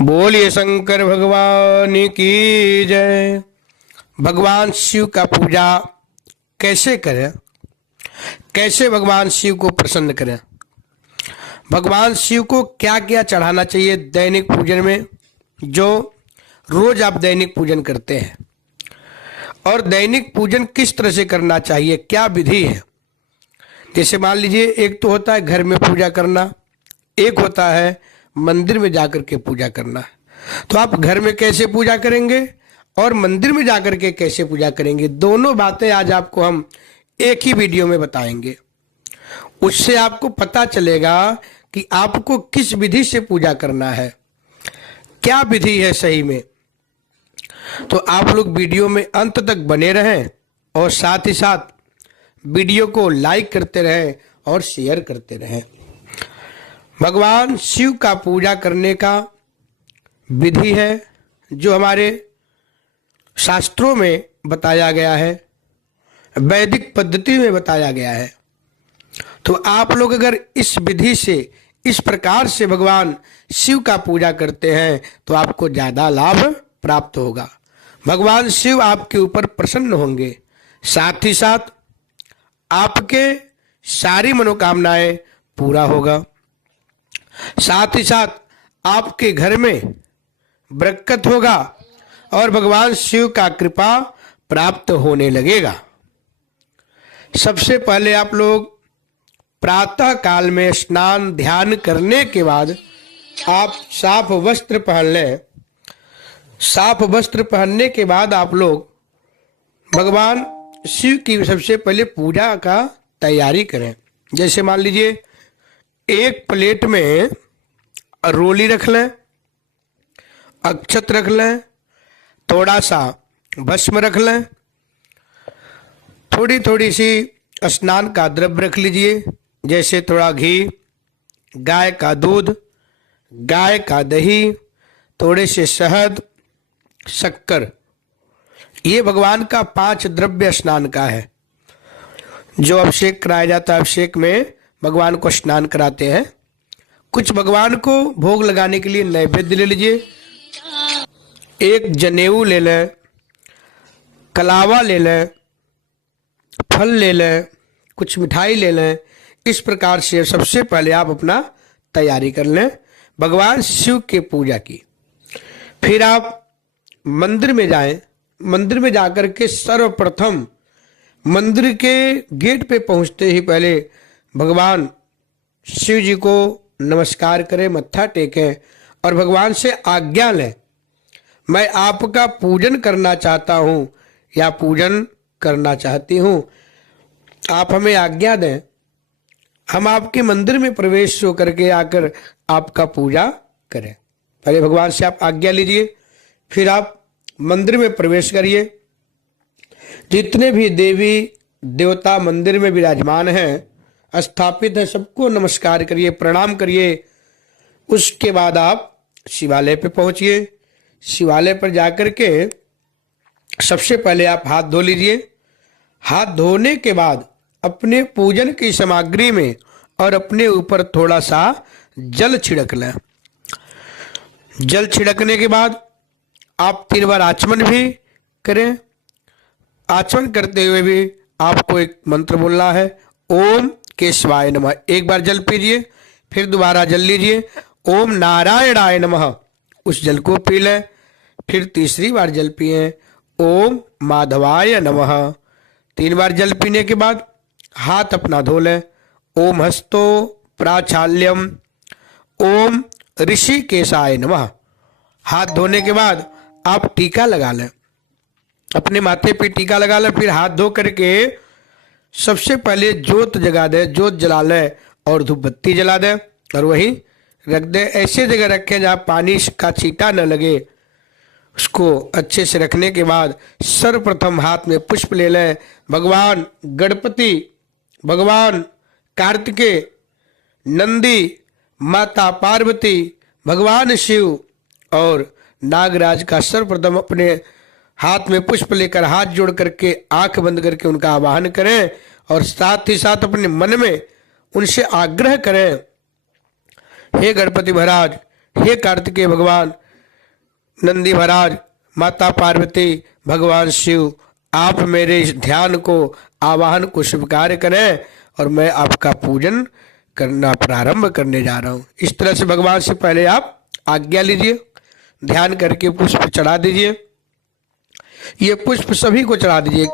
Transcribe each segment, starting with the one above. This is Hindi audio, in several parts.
बोलिए शंकर भगवान की जय। भगवान शिव का पूजा कैसे करें, कैसे भगवान शिव को प्रसन्न करें, भगवान शिव को क्या क्या चढ़ाना चाहिए दैनिक पूजन में, जो रोज आप दैनिक पूजन करते हैं, और दैनिक पूजन किस तरह से करना चाहिए, क्या विधि है। जैसे मान लीजिए, एक तो होता है घर में पूजा करना, एक होता है मंदिर में जाकर के पूजा करना। तो आप घर में कैसे पूजा करेंगे और मंदिर में जाकर के कैसे पूजा करेंगे, दोनों बातें आज आपको हम एक ही वीडियो में बताएंगे। उससे आपको पता चलेगा कि आपको किस विधि से पूजा करना है, क्या विधि है सही में। तो आप लोग वीडियो में अंत तक बने रहें और साथ ही साथ वीडियो को लाइक करते रहें और शेयर करते रहें। भगवान शिव का पूजा करने का विधि है जो हमारे शास्त्रों में बताया गया है, वैदिक पद्धति में बताया गया है। तो आप लोग अगर इस विधि से, इस प्रकार से भगवान शिव का पूजा करते हैं तो आपको ज़्यादा लाभ प्राप्त होगा। भगवान शिव आपके ऊपर प्रसन्न होंगे, साथ ही साथ आपके सारी मनोकामनाएं पूरा होगा, साथ ही साथ आपके घर में बरकत होगा और भगवान शिव का कृपा प्राप्त होने लगेगा। सबसे पहले आप लोग प्रातः काल में स्नान ध्यान करने के बाद आप साफ वस्त्र पहन लें। साफ वस्त्र पहनने के बाद आप लोग भगवान शिव की सबसे पहले पूजा का तैयारी करें। जैसे मान लीजिए, एक प्लेट में रोली रख लें, अक्षत रख लें, थोड़ा सा भस्म रख लें, थोड़ी थोड़ी सी स्नान का द्रव्य रख लीजिए, जैसे थोड़ा घी, गाय का दूध, गाय का दही, थोड़े से शहद, शक्कर। ये भगवान का 5 द्रव्य स्नान का है। जो अभिषेक कराया जाता है, अभिषेक में भगवान को स्नान कराते हैं। कुछ भगवान को भोग लगाने के लिए नैवेद्य ले लीजिए। एक जनेऊ ले लें, कलावा ले लें, फल ले लें, कुछ मिठाई ले लें। इस प्रकार से सबसे पहले आप अपना तैयारी कर लें भगवान शिव के पूजा की। फिर आप मंदिर में जाएं। मंदिर में जाकर के सर्वप्रथम मंदिर के गेट पे पहुंचते ही पहले भगवान शिव जी को नमस्कार करें, मत्था टेकें और भगवान से आज्ञा लें, मैं आपका पूजन करना चाहता हूं या पूजन करना चाहती हूं, आप हमें आज्ञा दें, हम आपके मंदिर में प्रवेश हो करके आकर आपका पूजा करें। पहले भगवान से आप आज्ञा लीजिए, फिर आप मंदिर में प्रवेश करिए। जितने भी देवी देवता मंदिर में विराजमान हैं, स्थापित है, सबको नमस्कार करिए, प्रणाम करिए। उसके बाद आप शिवालय पे पहुंचिए। शिवालय पर जाकर के सबसे पहले आप हाथ धो लीजिए। हाथ धोने के बाद अपने पूजन की सामग्री में और अपने ऊपर थोड़ा सा जल छिड़क लें। जल छिड़कने के बाद आप 3 बार आचमन भी करें। आचमन करते हुए भी आपको एक मंत्र बोलना है, ओम केशवाय नमः। एक बार जल पीजिए, फिर दोबारा जल लीजिए, ओम नारायणाय नमः, उस जल को पी लें। फिर तीसरी बार जल पिए, ओम माधवाय नमः। 3 बार जल पीने के बाद हाथ अपना धो लें। ओम हस्तो प्राचाल्यम, ओम ऋषिकेशाय नमः। हाथ धोने के बाद आप टीका लगा लें, अपने माथे पे टीका लगा लें। फिर हाथ धो करके सबसे पहले जोत जगा दें, जोत जला लें और धूप बत्ती जला दें और वहीं रख दें। ऐसे जगह रखें जहाँ पानी का छींटा न लगे। उसको अच्छे से रखने के बाद सर्वप्रथम हाथ में पुष्प ले लें। भगवान गणपति, भगवान कार्तिकेय, नंदी, माता पार्वती, भगवान शिव और नागराज का सर्वप्रथम अपने हाथ में पुष्प लेकर हाथ जोड़ करके आंख बंद करके उनका आवाहन करें और साथ ही साथ अपने मन में उनसे आग्रह करें, हे गणपति महाराज, हे कार्तिकेय भगवान, नंदी महाराज, माता पार्वती, भगवान शिव, आप मेरे इस ध्यान को, आवाहन को स्वीकार करें और मैं आपका पूजन करना प्रारंभ करने जा रहा हूँ। इस तरह से भगवान से पहले आप आज्ञा लीजिए, ध्यान करके पुष्प चढ़ा दीजिए। ये पुष्प सभी को चढ़ा दीजिए,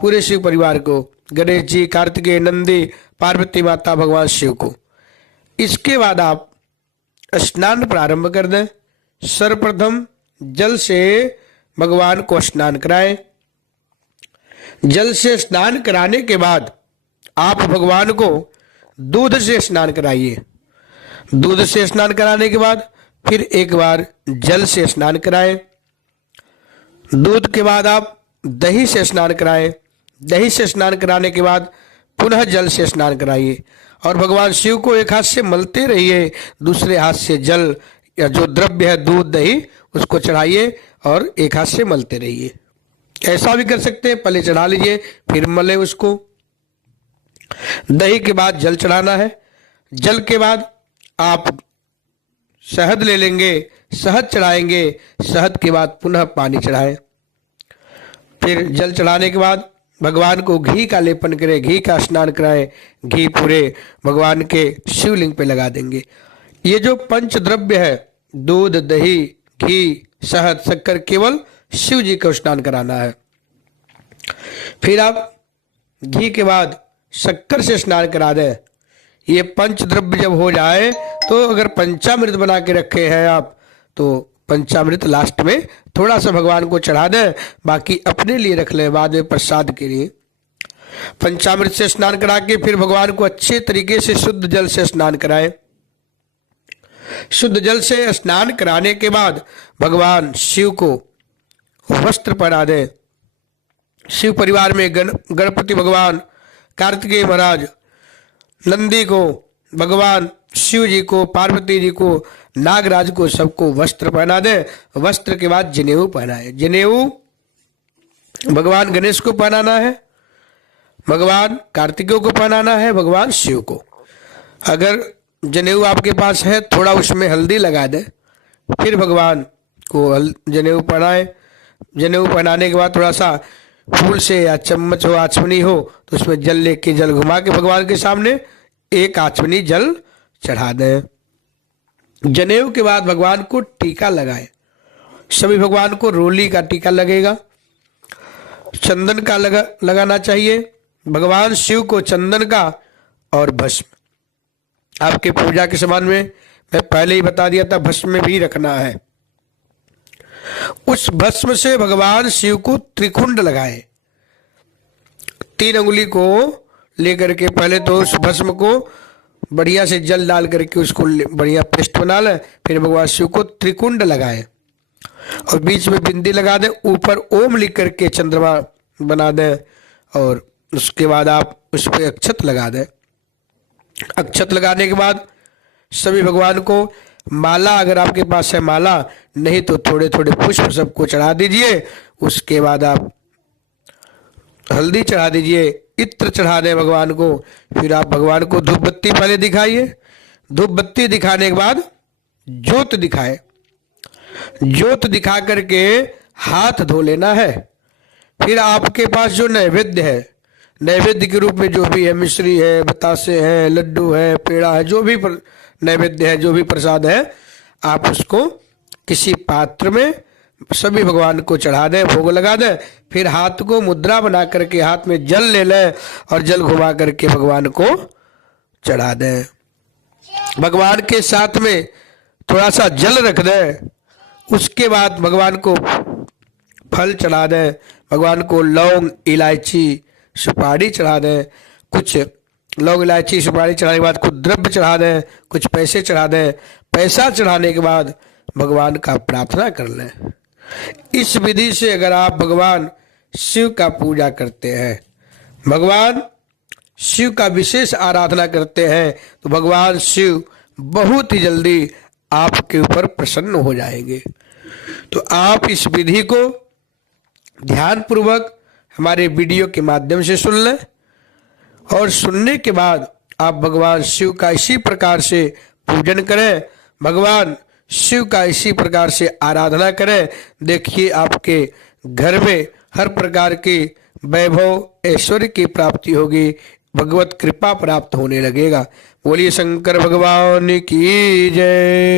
पूरे शिव परिवार को, गणेश जी, कार्तिकेय, नंदी, पार्वती माता, भगवान शिव को। इसके बाद आप स्नान प्रारंभ कर दें। सर्वप्रथम जल से भगवान को स्नान कराएं। जल से स्नान कराने के बाद आप भगवान को दूध से स्नान कराइए। दूध से स्नान कराने के बाद फिर एक बार जल से स्नान कराएं। दूध के बाद आप दही से स्नान कराएं। दही से स्नान कराने के बाद पुनः जल से स्नान कराइए और भगवान शिव को एक हाथ से मलते रहिए, दूसरे हाथ से जल या जो द्रव्य है दूध दही उसको चढ़ाइए और एक हाथ से मलते रहिए। ऐसा भी कर सकते हैं, पहले चढ़ा लीजिए फिर मले उसको। दही के बाद जल चढ़ाना है। जल के बाद आप शहद ले लेंगे, शहद चढ़ाएंगे। शहद के बाद पुनः पानी चढ़ाएं। फिर जल चढ़ाने के बाद भगवान को घी का लेपन करें, घी का स्नान कराएं। घी पूरे भगवान के शिवलिंग पे लगा देंगे। ये जो पंच द्रव्य है, दूध, दही, घी, शहद, शक्कर, केवल शिव जी को स्नान कराना है। फिर आप घी के बाद शक्कर से स्नान करा दें। ये पंच द्रव्य जब हो जाए तो अगर पंचामृत बना के रखे हैं आप तो पंचामृत लास्ट में थोड़ा सा भगवान को चढ़ा दें, बाकी अपने लिए रख लें बाद में प्रसाद के लिए। पंचामृत से स्नान करा के फिर भगवान को अच्छे तरीके से शुद्ध जल से स्नान कराएं। शुद्ध जल से स्नान कराने के बाद भगवान शिव को वस्त्र पहना दें। शिव परिवार में गणपति भगवान, कार्तिकेय महाराज, नंदी को, भगवान शिव जी को, पार्वती जी को, नागराज को, सबको वस्त्र पहना दे। वस्त्र के बाद जनेऊ पहनाए। जनेऊ भगवान गणेश को पहनाना है, भगवान कार्तिकेय को पहनाना है, भगवान शिव को। अगर जनेऊ आपके पास है थोड़ा उसमें हल्दी लगा दे, फिर भगवान को जनेऊ पहनाए। जनेऊ पहनाने के बाद थोड़ा सा फूल से या चम्मच हो, आचमनी हो तो उसमें जल लेके, जल घुमा के भगवान के सामने एक आचमनी जल चढ़ा दें। जनेऊ के बाद भगवान को टीका लगाएं। सभी भगवान को रोली का टीका लगेगा, चंदन का लगाना चाहिए। भगवान शिव को चंदन का और भस्म आपके पूजा के सामान में मैं पहले ही बता दिया था, भस्म भी रखना है। उस भस्म से भगवान शिव को त्रिकुंड लगाए। 3 अंगुली को लेकर के पहले तो उस भस्म को बढ़िया से जल डाल करके उसको बढ़िया पेस्ट बना लें। फिर भगवान शिव को त्रिकुंड लगाए और बीच में बिंदी लगा दें, ऊपर ओम लिख करके चंद्रमा बना दें और उसके बाद आप उस पर अक्षत लगा दें। अक्षत लगाने के बाद सभी भगवान को माला, अगर आपके पास है माला, नहीं तो थोड़े थोड़े पुष्प सबको चढ़ा दीजिए। उसके बाद आप हल्दी चढ़ा दीजिए, इत्र चढ़ा दें भगवान को। फिर आप भगवान को धूप बत्ती पहले दिखाइए। धूप बत्ती दिखाने के बाद ज्योत दिखाए। ज्योत दिखा करके हाथ धो लेना है। फिर आपके पास जो नैवेद्य है, नैवेद्य के रूप में जो भी है, मिश्री है, बतासे हैं, लड्डू है, पेड़ा है, जो भी नैवेद्य है, जो भी प्रसाद है, आप उसको किसी पात्र में सभी भगवान को चढ़ा दें, भोग लगा दें। फिर हाथ को मुद्रा बना करके हाथ में जल ले लें और जल घुमा करके भगवान को चढ़ा दें। भगवान के साथ में थोड़ा सा जल रख दें। उसके बाद भगवान को फल चढ़ा दें। भगवान को लौंग, इलायची, सुपारी चढ़ा दें। कुछ लौंग, इलायची, सुपारी चढ़ाने के बाद कुछ द्रव्य चढ़ा दें, कुछ पैसे चढ़ा दें। पैसा चढ़ाने के बाद भगवान का प्रार्थना कर लें। इस विधि से अगर आप भगवान शिव का पूजा करते हैं, भगवान शिव का विशेष आराधना करते हैं, तो भगवान शिव बहुत ही जल्दी आपके ऊपर प्रसन्न हो जाएंगे। तो आप इस विधि को ध्यानपूर्वक हमारे वीडियो के माध्यम से सुन लें और सुनने के बाद आप भगवान शिव का इसी प्रकार से पूजन करें। भगवान शिव का इसी प्रकार से आराधना करें। देखिए आपके घर में हर प्रकार की वैभव ऐश्वर्य की प्राप्ति होगी, भगवत कृपा प्राप्त होने लगेगा। बोलिए शंकर भगवान की जय।